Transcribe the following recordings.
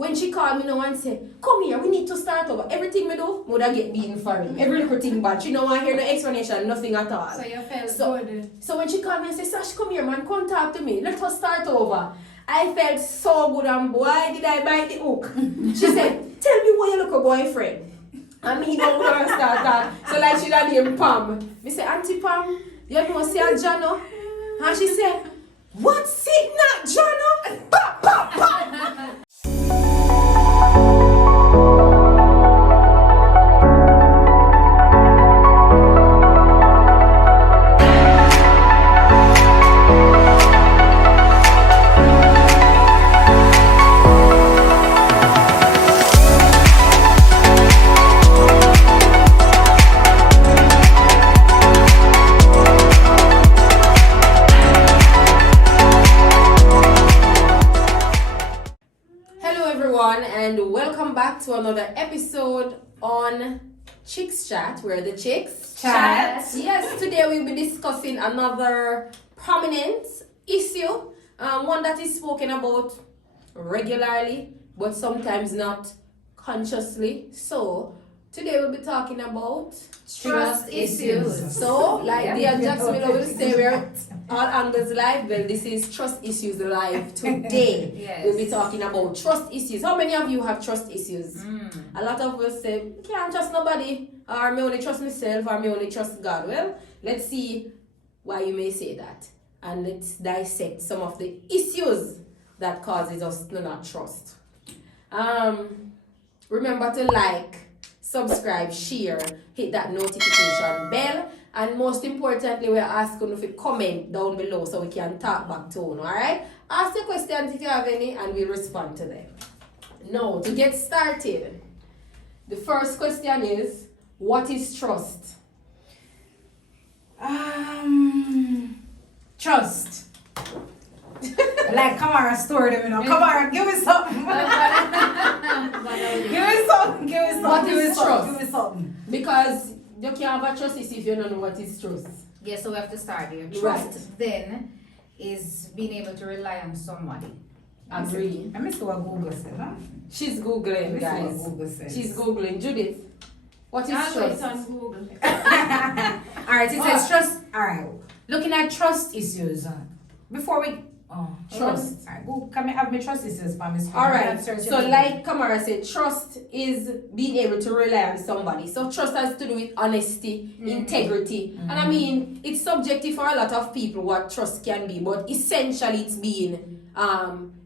when she called me now and said, come here, we need to start over. Everything me do, would I get beaten for it. Every little thing bad. She don't want to hear no explanation, nothing at all. So you felt good. So when she called me and said, Sash, come here, man, come talk to me. Let us start over. I felt so good, and boy, did I bite the hook. She said, tell me why you look a boyfriend. And me don't want to start that. So like she done named Pam. Me say, Auntie Pam, you know see a Jano? And she said, what's it not Jano? Pop, pop, pop. And welcome back to another episode on Chicks Chat, where the chicks chat. Yes, today we'll be discussing another prominent issue, one that is spoken about regularly, but sometimes not consciously. So today we'll be talking about trust issues. So, like Dean Jackson will say, we're all angles live. Well, this is Trust Issues Live today. Yes. We'll be talking about trust issues. How many of you have trust issues? A lot of us say, can't trust nobody, or me only trust myself, or me only trust God. Well, let's see why you may say that. And let's dissect some of the issues that causes us to not trust. Remember to like, subscribe, share, hit that notification bell, and most importantly, we're asking you to comment down below so we can talk back to you, alright? Ask the questions if you have any and we'll respond to them. Now, to get started, the first question is, what is trust? Trust. Like Kamara story them, you know. Kamara, give me something. Give me something. What is trust? Give me something. Because you can't have a trust issue if you don't know what is trust. Yeah, so we have to start here. Trust Right. then is being able to rely on somebody. Agree. I miss what Google said, huh? She's Googling, This is guys. what Google says. She's Googling. Judith, what is trust? on Google. Alright, it says trust. Alright, looking at trust issues. Before we. Trust. Alright, go. Can I have my trust issues for me? Alright, so like Kamara said, trust is being able to rely on somebody. So trust has to do with honesty, integrity. And I mean, it's subjective for a lot of people what trust can be, but essentially it's being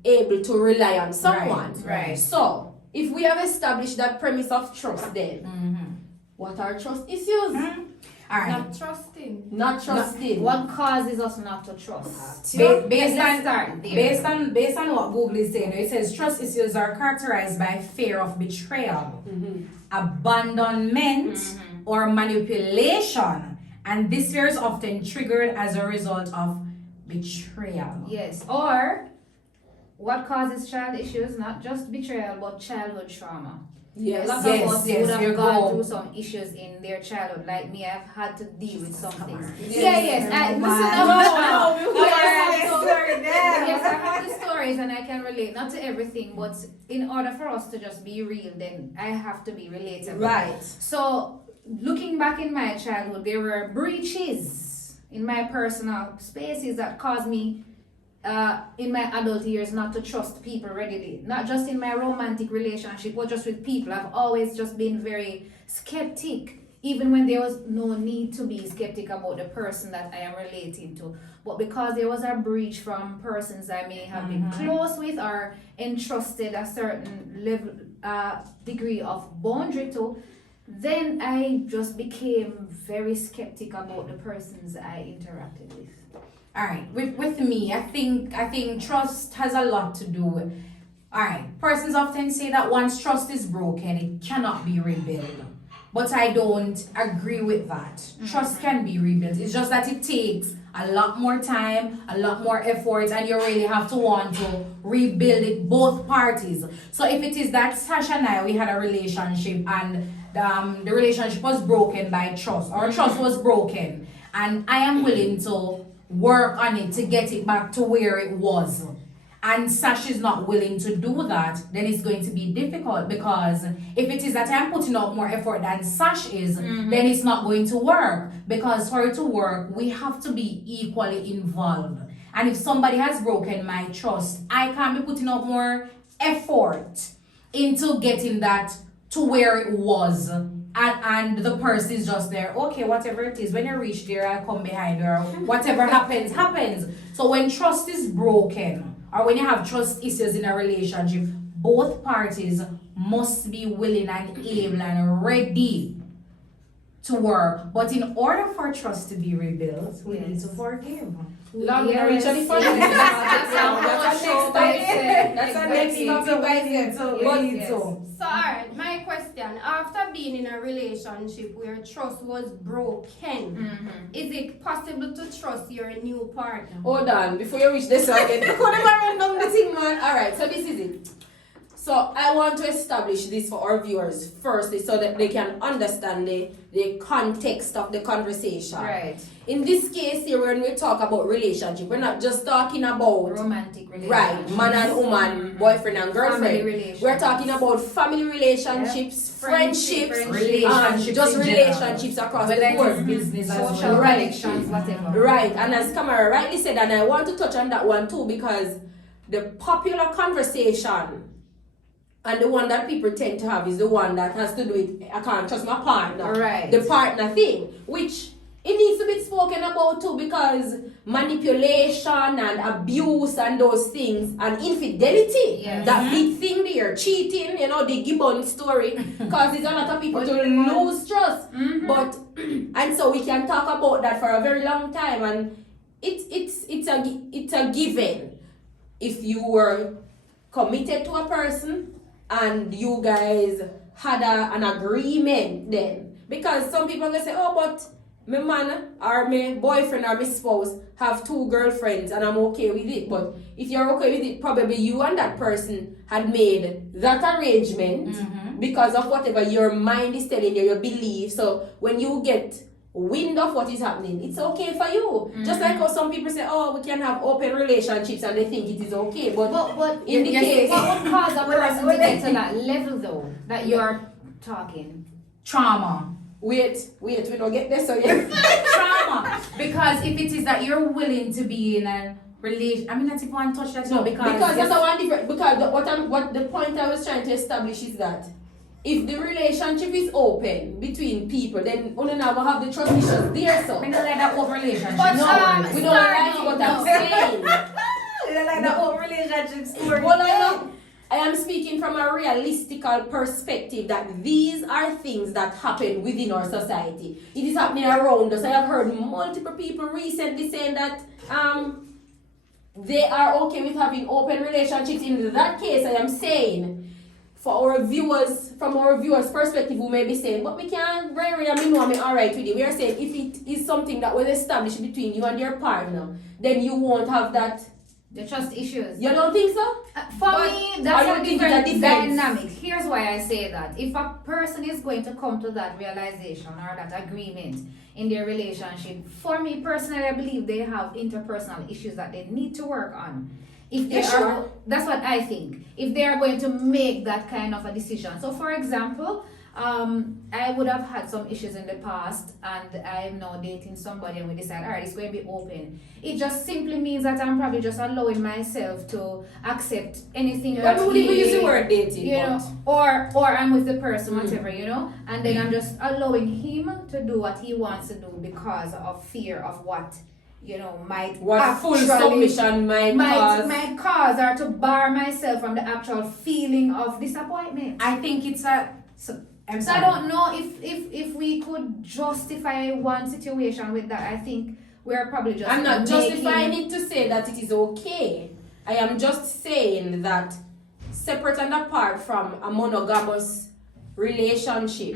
able to rely on someone. Right. So, if we have established that premise of trust then, what are trust issues? Alright. Not trusting. Not trusting. What causes us not to trust? Based Let's on start there. based on what Google is saying, it says trust issues are characterized by fear of betrayal, abandonment, or manipulation, and this fear is often triggered as a result of betrayal. Yes. Or what causes child issues? Not just betrayal, but childhood trauma. Yes. A lot Yes, of us yes, would have you're gone going. through some issues in their childhood. Like me, I've had to deal with some things. Yes. Yes. Yes, I have the stories and I can relate. Not to everything, but in order for us to just be real, then I have to be relatable. Right. So, looking back in my childhood, there were breaches in my personal spaces that caused me in my adult years not to trust people readily. Not just in my romantic relationship, but just with people. I've always just been very skeptic, even when there was no need to be skeptic about the person that I am relating to. But because there was a breach from persons I may have been close with or entrusted a certain level, degree of boundary to, then I just became very skeptic about the persons I interacted with. Alright, with me, I think trust has a lot to do with. Alright, persons often say that once trust is broken, it cannot be rebuilt. But I don't agree with that. Trust can be rebuilt. It's just that it takes a lot more time, a lot more effort, and you really have to want to rebuild it, both parties. So if it is that Sasha and I, we had a relationship and the relationship was broken by trust, or trust was broken, and I am willing to work on it to get it back to where it was. and Sash is not willing to do that, then it's going to be difficult, because if it is that I'm putting out more effort than Sash is, then it's not going to work. Because for it to work, we have to be equally involved. And if somebody has broken my trust, I can't be putting out more effort into getting that to where it was. And the person is just there, okay, whatever it is, when you reach there, I'll come behind her. Whatever happens, happens. So when trust is broken, or when you have trust issues in a relationship, both parties must be willing and able and ready to work. But in order for trust to be rebuilt, we need to forgive. Long Yes, originally for yes. That's our next topic by then. So Yes, we need yes. to. So, alright, my question. After being in a relationship where trust was broken, is it possible to trust your new partner? Hold on, before you reach this again. Before them run down the thing, man. Alright, so this is it. So I want to establish this for our viewers firstly so that they can understand the context of the conversation. Right. In this case here, when we talk about relationship, we're not just talking about Romantic relationship. right, man and woman, boyfriend and girlfriend. Family relationships. We're talking about family relationships, friendships, Relationships just in relationships across Whether the it is board. business as Social well. Right. connections, whatever. Right, and as Kamara rightly said, and I want to touch on that one too, because the popular conversation and the one that people tend to have is the one that has to do with, I can't trust my partner. Right. The partner thing, which it needs to be spoken about too, because manipulation and abuse and those things and infidelity, Yes. that big thing there, cheating, the Gibbon story, causes a lot of people to lose trust. But and so we can talk about that for a very long time, and it's a given. If you were committed to a person and you guys had an agreement then, because some people gonna say, oh, but my man or my boyfriend or my spouse have 2 girlfriends and I'm okay with it. But if you're okay with it, probably you and that person had made that arrangement because of whatever your mind is telling you, your belief. So when you get wind of what is happening, it's okay for you. Just like how some people say, oh, we can have open relationships and they think it is okay. But in the case, what would cause a person to get to that level though that you're talking? Trauma. wait, we don't get this so yet. Trauma. Because if it is that you're willing to be in a relation, I mean, not if you want to touch that, no, because that's a one different. Because what the point I was trying to establish is that if the relationship is open between people, then we never have the trust issues there. So I don't like that open relationship. But, no, we don't like what I'm saying. I don't like that open relationship story. Well, I am speaking from a realistical perspective that these are things that happen within our society. It is happening around us. I have heard multiple people recently saying that they are okay with having open relationships. In that case, I am saying, for our viewers, from our viewers' perspective, who may be saying, but we can't, Ray, I mean, alright with it. We are saying if it is something that was established between you and your partner, then you won't have that. The trust issues. You don't think so? For But me, that's are a you thinking different a defense? dynamic. Here's why I say that. If a person is going to come to that realization or that agreement in their relationship, for me personally, I believe they have interpersonal issues that they need to work on. If they are, that's what I think. If they are going to make that kind of a decision. So, for example, I would have had some issues in the past, and I'm now dating somebody, and we decide, all right, it's going to be open. It just simply means that I'm probably just allowing myself to accept anything that But we would even use the word dating. you know, or I'm with the person, whatever, you know, and then I'm just allowing him to do what he wants to do because of fear of what, you know, might What full actually submission might cause. or to bar myself from the actual feeling of disappointment. I think it's a. I'm So I sorry. don't know if we could justify one situation with that. I think we're probably just I'm not making- justifying it to say that it is okay. I am just saying that separate and apart from a monogamous relationship,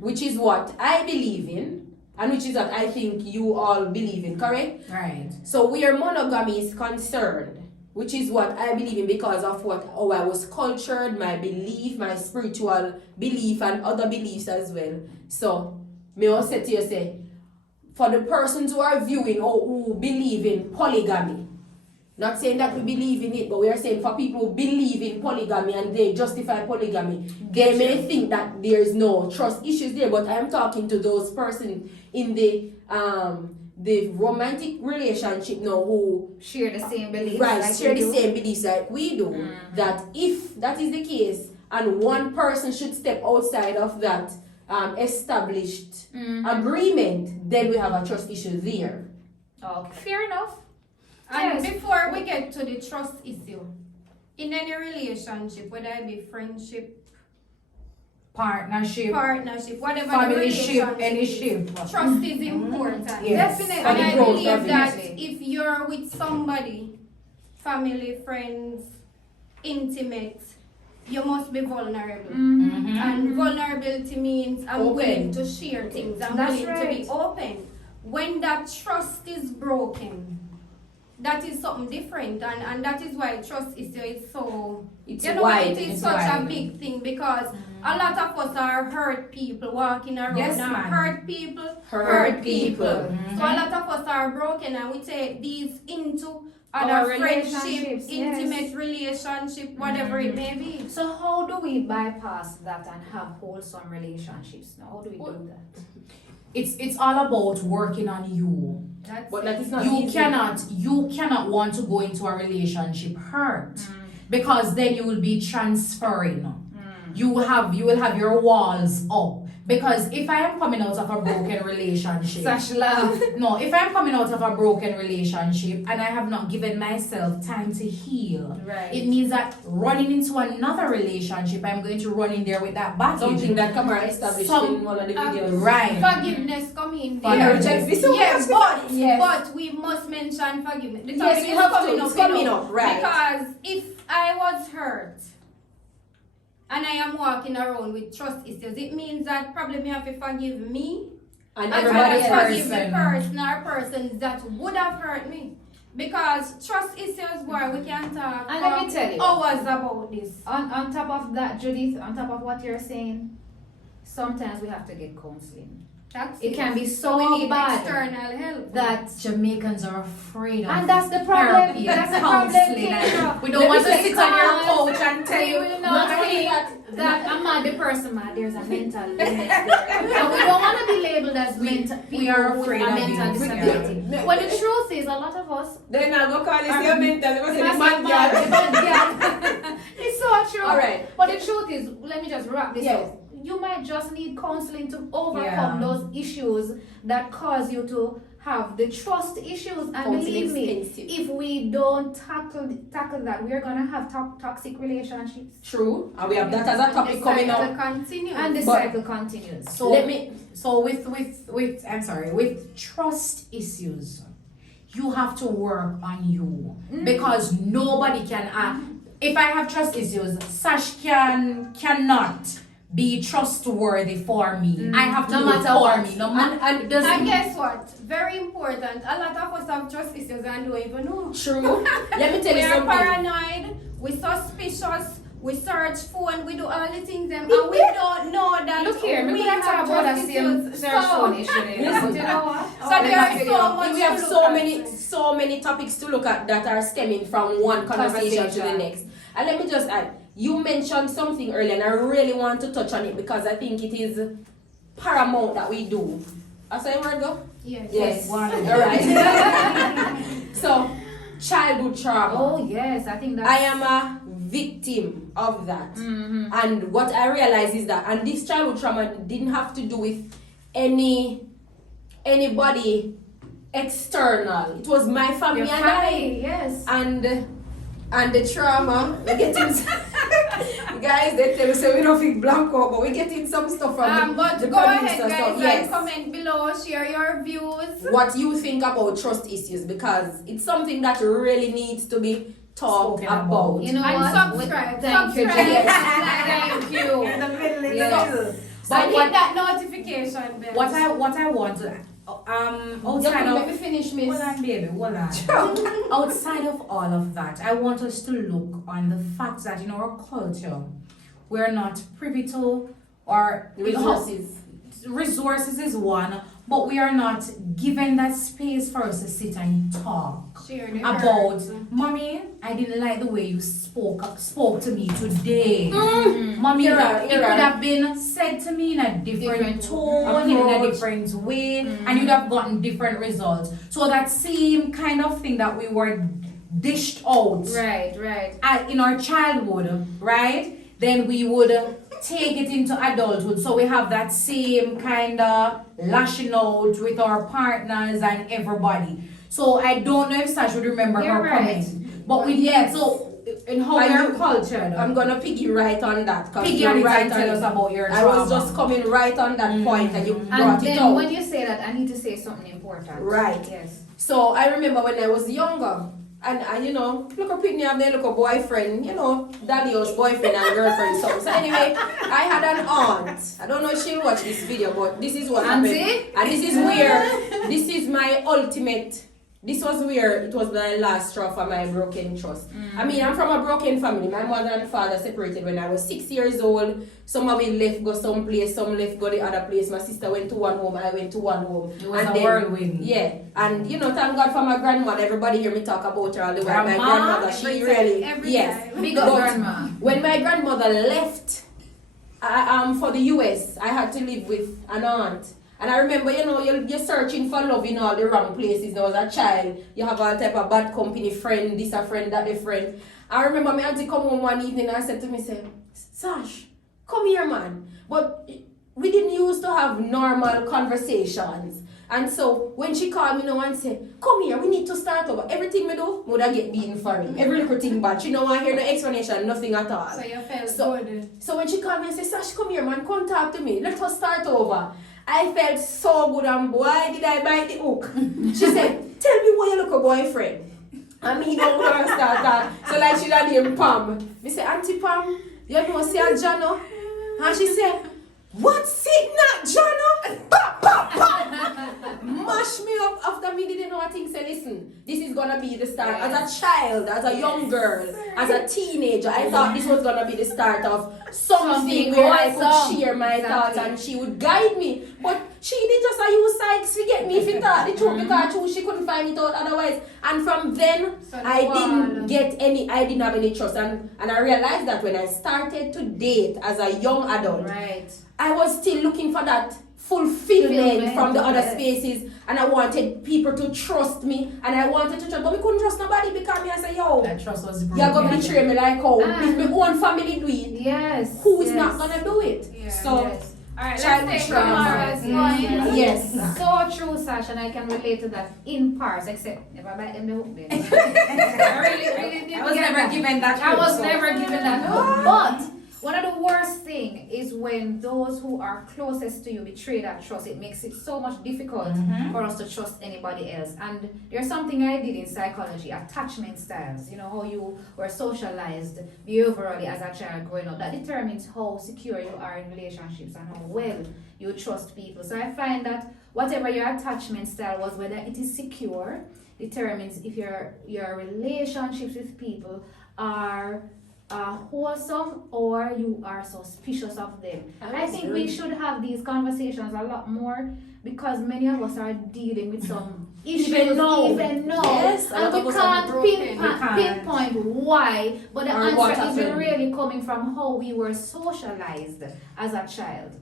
which is what I believe in, and which is what I think you all believe in, correct? Right. So where monogamy is concerned, which is what I believe in because of how I was cultured, my belief, my spiritual belief, and other beliefs as well. So, may I say to you, say, for the persons who are viewing or who believe in polygamy, Not saying that we believe in it, but we are saying for people who believe in polygamy and they justify polygamy, they may think that there is no trust issues there. But I am talking to those persons in the romantic relationship now who Share the same beliefs. right like share we the do. same beliefs like we do. That if that is the case, and one person should step outside of that established agreement, then we have a trust issue there. Okay, fair enough. And Yes. before we get to the trust issue, in any relationship, whether it be friendship, Partnership, partnership, whatever the family ship, relationship any is, ship. trust is important. Yes. Definitely. And And I it grows believe that definitely. if you're with somebody, family, friends, intimate, you must be vulnerable. Mm-hmm. And vulnerability means I'm Open. willing to share things. I'm That's willing to be right. open. When that trust is broken, that is something different, and that is why trust issue is so. It's You know, wide. it is it's such a wide. big thing because a lot of us are hurt people walking around. Yes, and ma'am. hurt people, Hurt people. So a lot of us are broken, and we take these into Our other friendship, relationships, yes. intimate relationship, whatever it may be. So how do we bypass that and have wholesome relationships now? How do we do that? It's all about working on you. That's But it. that is not You easy. cannot want to go into a relationship hurt, because then you will be transferring. You will have your walls up. Because if I am coming out of a broken relationship, Such love. no, if I'm coming out of a broken relationship and I have not given myself time to heal, Right. it means that running into another relationship, I'm going to run in there with that baggage. Something that Kamara established Some- in one of the videos. Right. Forgiveness come in Yeah. there. Reject this one. Yes, but Yes. but we must mention forgiveness. The Yes, topic we is have to. coming It's up, coming you know, up, right. Because if I was hurt and I am walking around with trust issues, it means that probably me have to forgive me And as everybody well as else. forgive the Person. person or persons that would have hurt me. Because trust issues, boy, we can talk And let me for tell you. hours about this. On top of that, Judith, on top of what you're saying, sometimes we have to get counseling. That's It can be So we so need bad external help. that, Jamaicans are afraid of and that's the problem. therapy and That's the problem. counseling. Kendra. We don't want to Let me sit say on your because couch and tell we you. will "No, not I say think that I'm not the person, man. There's a mental illness there. And we don't want to be labeled as mental we people are with afraid a of mental you. disability. Yeah. Well, the truth is, a lot of us. Then I go call this your mental. It was That's a not man mad, yeah. It's so true. All right. But the truth is, let me just wrap this Yes. up. You might just need counseling to overcome Yeah. those issues that cause you to have the trust issues. And Counseling believe me, expensive. if we don't tackle that, we are gonna have toxic relationships, True. And we have that as a topic The coming cycle up. continues. and the But- cycle continues. So Let me. So with trust issues, you have to work on you, because nobody can. If I have trust issues, Sash cannot be trustworthy for me. I have to No do it matter for what. me. No matter. And It doesn't. And guess what? Very important. A lot of us have trust issues and don't even know. True. Let me tell We you are something. paranoid, we suspicious, we search phone, we do all the things them, and we don't know that Look here, we we have talk about that trust same issues. search So- phone issue there. But you know what? So there are so much We have to so look at. many topics to look at that are stemming from one conversation to the Conversation. next. And let me just add, you mentioned something earlier, and I really want to touch on it because I think it is paramount that we do. I say word go? Yes. Yes. One. All right. So, childhood trauma. Oh yes, I think that's. I am a victim of that. Mhm. And what I realize is that, and this childhood trauma didn't have to do with anybody external. It was my family Your and family, yes. and the trauma. We getting guys, they tell us say we don't think blank out, but we getting some stuff from But the go producer. ahead, guys, So, and yes. comment below, share your views. What you think about trust issues, because it's something that really needs to be talked Spoken about. about. You know And what? subscribe. Thank you, Subscribe. Jess. Thank you. In the middle, in Yes. the middle. So But hit what that notification bell. what I want to outside Let of me finish, miss. hold on, baby, hold on. Outside of all of that, I want us to look on the fact that in our culture, we're not privy to or Resources. Resources is one, but we are not given that space for us to sit and talk Share the about, hurts. Mommy, I didn't like the way you spoke to me today. Mm-hmm. Mommy, You're right, it you're could right. have been said to me in a different Different tone, in a approach. different way, and you'd have gotten different results. So that same kind of thing that we were dished out Right. in our childhood, right? Then we would take it into adulthood. So we have that same kind of lashing out with our partners and everybody. So I don't know if Sash would remember You're her right. comment. But we Yes. so in how And we are you- cultured. I'm gonna piggy right on that. 'Cause Piggy you're on it right and on tell it. us about your I trauma. was just coming right on that point and you And brought it then out. when you say that, I need to say something important. Right. Yes. So I remember when I was younger, and you know, look up Pitney have their little boyfriend, you know, daddy's boyfriend and girlfriend. So anyway, I had an aunt. I don't know if she'll watch this video, but this is what Auntie? happened. And this is where, this is my ultimate, this was where it was my last straw for my broken trust. I mean, I'm from a broken family. My mother and father separated when I was 6 years old. Some of we left go someplace, some left go the other place. My sister went to one home, I went to one home. It was And a whirlwind. Yeah, and you know, thank God for my grandmother. Everybody hear me talk about her all the way. My Grandma? grandmother, she Every really, time, every yes. time. Big up But grandma. when my grandmother left, for the US, I had to live with an aunt. And I remember, you know, you're searching for love in all the wrong places. Now as a child, you have all type of bad company, friend, this a friend, that a friend. I remember my auntie come home one evening and said to me, Sash, come here, man. But we didn't used to have normal conversations. And so when she called me now and said, come here, we need to start over. Everything we do, would I get beaten for it. Every little thing bad. She don't want to hear no explanation, nothing at all. So you felt So- good. So when she called me and said, Sash, come here, man, come talk to me. Let us start over. I felt so good and boy, did I bite the hook. She said, tell me why you look a boyfriend. I mean, don't go and start that. So like she had named Pam. Me say, Auntie Pam, you know see a Jano? And she said, what's it not, Jano? Pop, pop, pop. Mash me up after me didn't know what thing. Say, listen, this is gonna be the start. As a child, as a young girl, as a teenager, I thought this was gonna be the start of something where I could share my thoughts and she would guide me. But she did just use Sykes to get me if it thought the truth because true, she couldn't find it out otherwise. And from then, So the I didn't wall. I didn't have any trust. And I realized that when I started to date as a young adult, Right. I was still looking for that fulfillment from the other Yes. spaces, and I wanted people to trust me, and I wanted to trust, but we couldn't trust nobody because me I say, yo, That trust was broken. you're gonna betray me like how Ah. if my own family do it, Yes. who is yes. not gonna do it? Yeah. So Yes. Alright, Child let's take trauma. Kamara's Mm. point. Yes. So true, Sash, and I can relate to that in parts, except if I bite in the hook there. I really did I was get never that. given that. I was so- never given that hook. But one of the worst thing is when those who are closest to you betray that trust. It makes it so much difficult for us to trust anybody else. And there's something I did in psychology, attachment styles. You know, how you were socialized behaviorally as a child growing up. That determines how secure you are in relationships and how well you trust people. So I find that whatever your attachment style was, whether it is secure, determines if your relationships with people are wholesome or you are suspicious of them. I think we should have these conversations a lot more because many of us are dealing with some issues Even now. Yes, a and lot we of us are can't broken. pinpoint why, but the Or what answer is happened. really coming from how we were socialized as a child.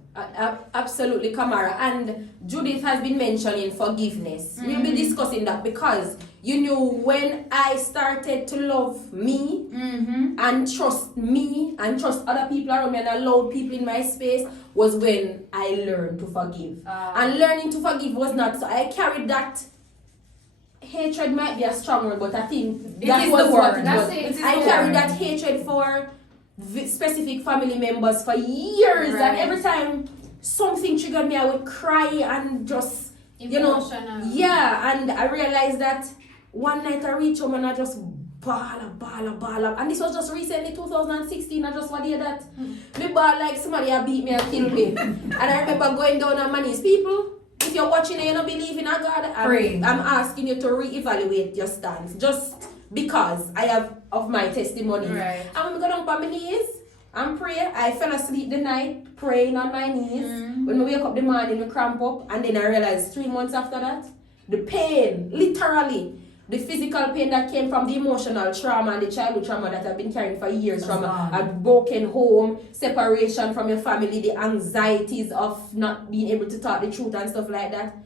Absolutely, Kamara. And Judith has been mentioning forgiveness. We'll be discussing that because you know when I started to love me and trust me and trust other people around me and allow people in my space was when I learned to forgive. And learning to forgive was not so. I carried that. Hatred might be a strong word, but I think It that is was the what word. it That's was. it. It is I the carried word. that hatred for specific family members for years, Right. and every time something triggered me, I would cry and just, you know, Emotional. yeah. And I realized that one night I reached home and I just ball, and this was just recently 2016. I just want to hear that me ball like somebody had beat me and killed me, and I remember going down on my knees. People, if you're watching and you don't believe in a God, Pray. I'm asking you to reevaluate your stance just because I have of my testimony. Right. And when I go down on my knees, and pray. I fell asleep the night praying on my knees. When I wake up the morning, I cramp up, and then I realized 3 months after that, the pain, literally, the physical pain that came from the emotional trauma and the childhood trauma that I've been carrying for years, from a broken home, separation from your family, the anxieties of not being able to talk the truth and stuff like that.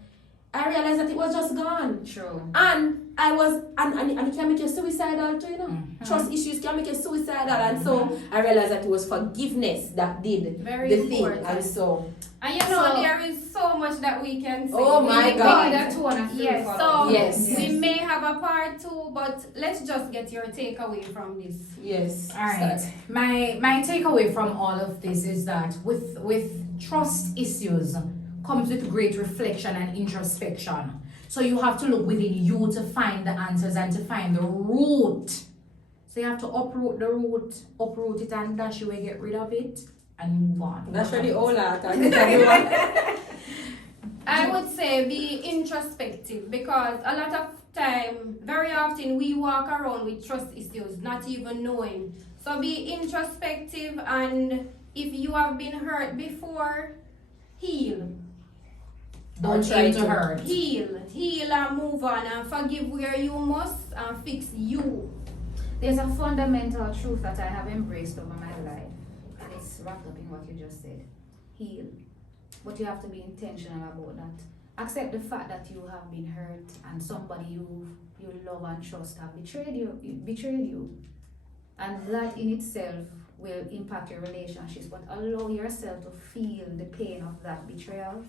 I realized that it was just gone. True. And I was, and it can make you suicidal too, you know. Trust issues can make you suicidal, and so I realized that it was forgiveness that did Very the thing, important. and so. And you know, So- there is so much that we can say. Oh my We God. need a 2 and a 3 Yes, for so Yes. we may have a part 2, but let's just get your takeaway from this. Yes. All right. My takeaway from all of this is that with trust issues comes with great reflection and introspection. So you have to look within you to find the answers and to find the root. So you have to uproot the root, uproot it, and dash away, get rid of it, and move on. That's really all that. I would say be introspective, because a lot of time, very often we walk around with trust issues, not even knowing. So be introspective, and if you have been hurt before, heal. Don't try to hurt. Heal and move on and forgive where you must and fix you. There's a fundamental truth that I have embraced over my life, and it's wrapped up in what you just said. Heal. But you have to be intentional about that. Accept the fact that you have been hurt and somebody you love and trust have betrayed you. And that in itself will impact your relationships. But allow yourself to feel the pain of that betrayal,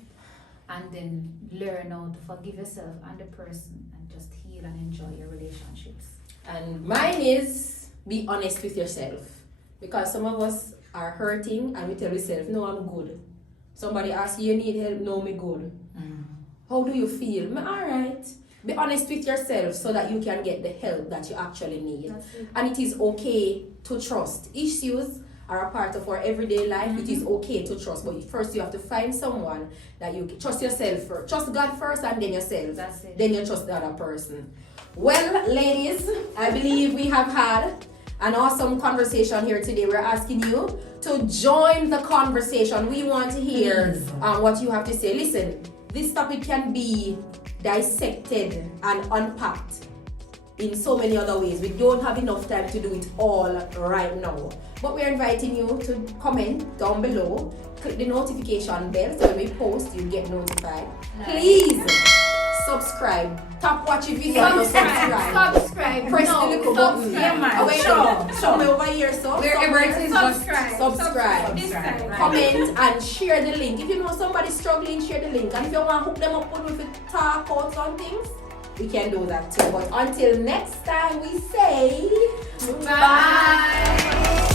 and then learn how to forgive yourself and the person, and just heal and enjoy your relationships. And mine is be honest with yourself, because some of us are hurting and we tell ourselves, no, I'm good. Somebody asks you need help, no, me good. How do you feel? Me alright. Be honest with yourself so that you can get the help that you actually need. That's it. And it is okay to trust. Issues are a part of our everyday life. It is okay to trust, but first you have to find someone that you can trust yourself first. Trust God first and then yourself. That's it. Then you trust the other person. Well, ladies, I believe we have had an awesome conversation here today. We're asking you to join the conversation. We want to hear what you have to say. Listen, this topic can be dissected and unpacked in so many other ways. We don't have enough time to do it all right now. But we're inviting you to comment down below. Click the notification bell so when we post, you get notified. Please subscribe. Tap watch a video and Subscribe. Press No, the little button. subscribe. Yeah, man. Oh, wait, Sure. show me over here, so Wherever it is, just subscribe. This time. Comment and share the link. If you know somebody struggling, share the link. And if you want to hook them up with the talk out some things, we can do that too. But until next time, we say Bye.